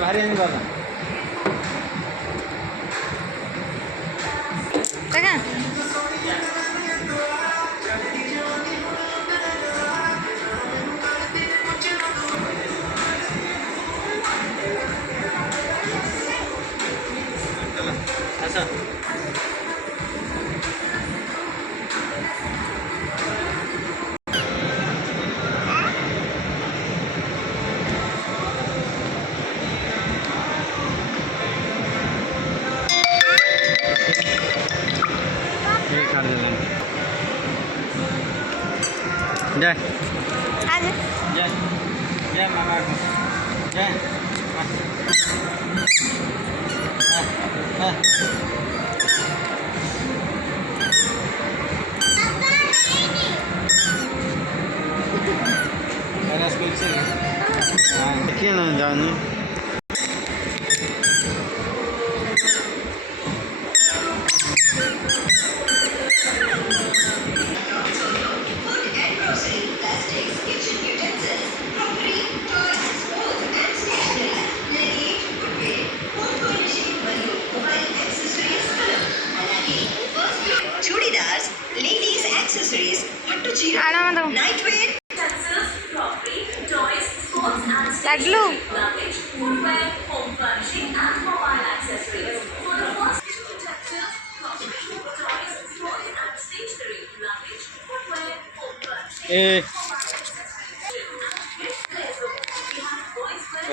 भारी नहीं बोला जय जय जय मामा जय स्कूल से देखिए ना जानू లడ్లు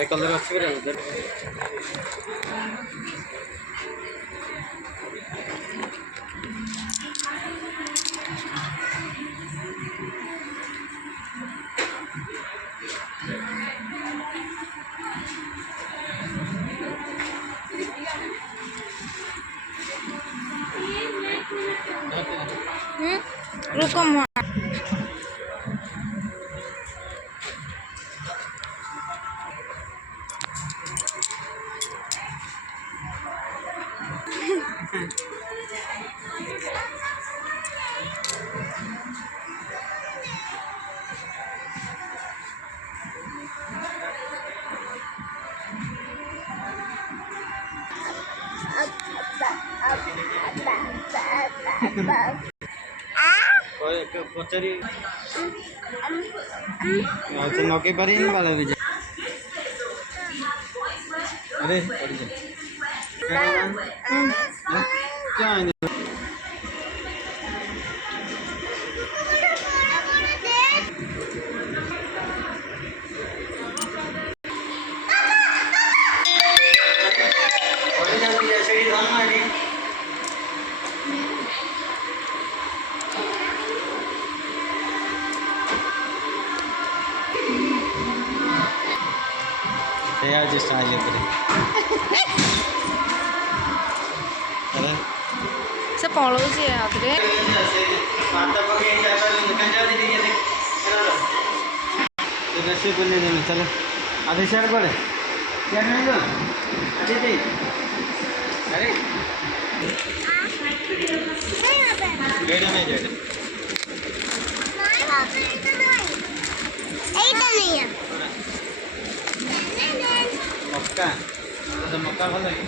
कलर अच्छे रुको पचारि नौके पर ही वाला भी अरे क्या just aja tadi. Sa follow sih ya tadi. Mantap pakai cara kan jadi dia deh. Sudah sih boleh nih चलो. Ada share boleh. Share नहीं दो. Ada deh. अरे. Jeda नहीं jeda. नहीं है. मक्का तो मक्का भल लगे